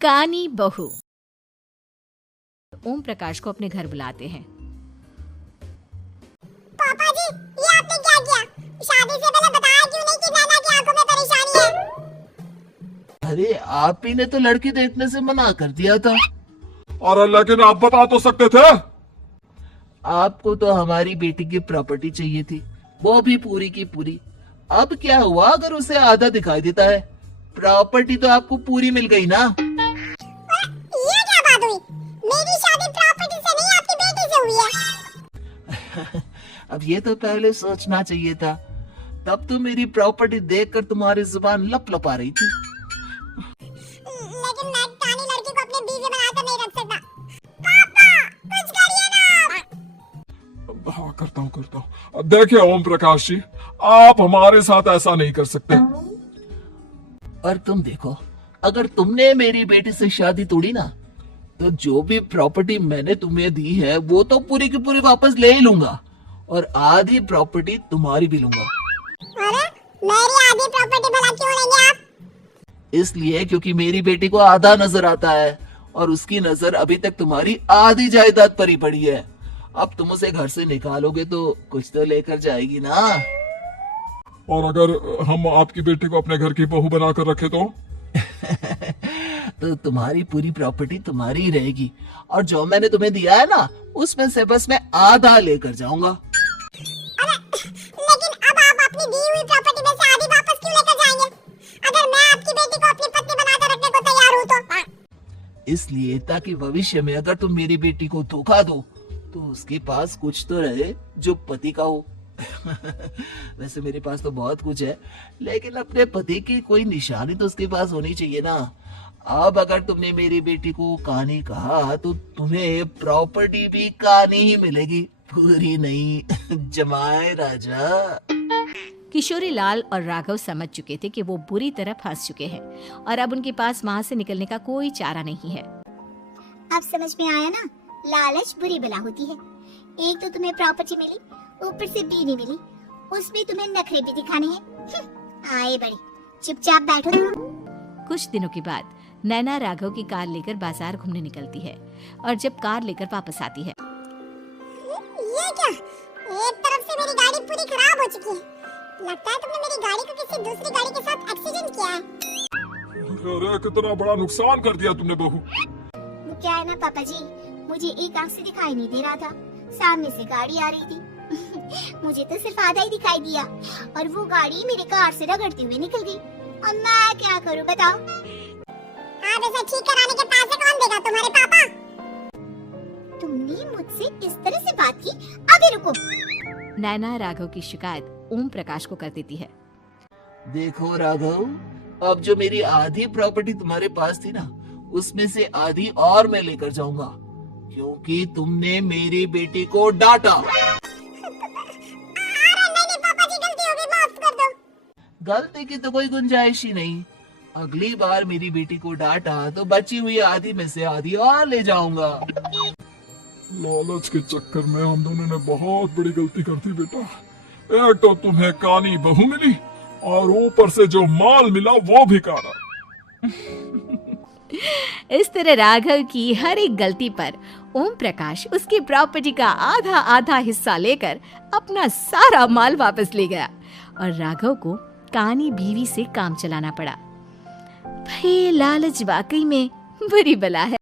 कानी बहू। ओम प्रकाश को अपने घर बुलाते हैं। पापा जी, ये आपने क्या किया? शादी से पहले बताया क्यों नहीं कि नैना की आंखों में परेशानी है? अरे आप ही ने तो लड़की देखने से मना कर दिया था। और लेकिन आप बता तो सकते थे। आपको तो हमारी बेटी की प्रॉपर्टी चाहिए थी, वो भी पूरी की पूरी। अब क्या हुआ अगर उसे आधा दिखाई देता है? प्रॉपर्टी तो आपको पूरी मिल गई ना। ये क्या बात हुई? मेरी शादी प्रॉपर्टी से नहीं आपकी बेटी से हुई है। अब ये तो पहले सोचना चाहिए था। तब तो मेरी प्रॉपर्टी देखकर तुम्हारी जुबान लप लपा रही थी। लेकिन मैं कानी लड़की को अपनी बीवी बनाकर नहीं रख सकता। पापा, कुछ करिए ना। हाँ, करता हूँ। देखिए ओम प्रकाश जी, आप हमारे साथ ऐसा नहीं कर सकते। और तुम देखो, अगर तुमने मेरी बेटी से शादी तोड़ी ना, तो जो भी प्रॉपर्टी मैंने तुम्हें दी है वो तो पूरी की पूरी वापस ले ही लूंगा, और आधी प्रॉपर्टी तुम्हारी भी लूंगा। अरे, मेरी आधी प्रॉपर्टी भला क्यों लेंगे आप? इसलिए क्योंकि मेरी बेटी को आधा नजर आता है और उसकी नजर अभी तक तुम्हारी आधी जायदाद पर ही पड़ी है। अब तुम उसे घर से निकालोगे तो कुछ तो लेकर जाएगी ना। और अगर हम आपकी बेटी को अपने घर की बहू बनाकर रखे तो? तो तुम्हारी पूरी प्रॉपर्टी तुम्हारी ही रहेगी, और जो मैंने तुम्हें दिया है ना, उसमें से बस मैं आधा लेकर जाऊंगा। अरे, लेकिन अब आप अपनी दी हुई प्रॉपर्टी में से आधी वापस क्यों लेकर जाएंगे? अगर मैं आपकी बेटी को अपनी पत्नी बनाकर रखने को तैयार हूँ तो? इसलिए ताकि भविष्य में अगर तुम मेरी बेटी को धोखा दो तो उसके पास कुछ तो रहे जो पति का हो। वैसे मेरे पास तो बहुत कुछ है, लेकिन अपने पति की कोई निशानी तो उसके पास होनी चाहिए ना। अब अगर तुमने मेरी बेटी को कानी कहा तो तुम्हें प्रॉपर्टी भी कानी ही मिलेगी, पूरी नहीं। जमाए राजा। किशोरी लाल और राघव समझ चुके थे कि वो बुरी तरह फंस चुके हैं और अब उनके पास वहां से निकलने का कोई चारा नहीं है। अब समझ में आया ना, लालच बुरी बला होती है। एक तो तुम्हें प्रॉपर्टी मिली, ऊपर से बीवी मिली, उसमें तुम्हें नखरे भी दिखाने हैं। आए बड़ी, चुपचाप बैठो तुम। कुछ दिनों के बाद नैना राघव की कार लेकर बाजार घूमने निकलती है और जब कार लेकर वापस आती है। ये क्या? एक तरफ से मेरी गाड़ी पूरी खराब हो चुकी है। लगता है तुमने मेरी गाड़ी को किसी दूसरी गाड़ी के साथ एक्सीडेंट किया है। अरे कितना बड़ा नुकसान कर दिया तुमने बहू। वो क्या है ना पापा जी, मुझे एक आंख से दिखाई नहीं दे रहा था, सामने से गाड़ी आ रही थी। मुझे तो सिर्फ आधा ही दिखाई दिया और वो गाड़ी मेरी कार से रगड़ती हुई निकल गई। अब मैं क्या करूं बताओ? आप इसे ठीक कराने के पैसे कौन देगा? तुम्हारे पापा? तुमने मुझसे इस तरह से बात की? अभी रुको। नैना राघव की शिकायत ओम प्रकाश को कर देती है। देखो राघव, अब जो मेरी आधी प्रॉपर्टी तुम्हारे पास थी ना, उसमें से आधी और मैं लेकर जाऊंगा, क्योंकि तुमने मेरी बेटी को डांटा। नहीं पापा जी, गलती हो गई, माफ कर दो। गलती की तो कोई गुंजाइश ही नहीं। अगली बार मेरी बेटी को डांटा तो बची हुई आधी में से आधी और ले जाऊंगा। लालच के चक्कर में हम दोनों ने बहुत बड़ी गलती कर दी बेटा। एक तो तुम्हें कानी बहू मिली और ऊपर से जो माल मिला वो भी काना। इस तरह राघव की हर एक गलती पर ओम प्रकाश उसकी प्रॉपर्टी का आधा आधा हिस्सा लेकर अपना सारा माल वापस ले गया और राघव को कानी बीवी से काम चलाना पड़ा। भाई लालच वाकई में बुरी बला है।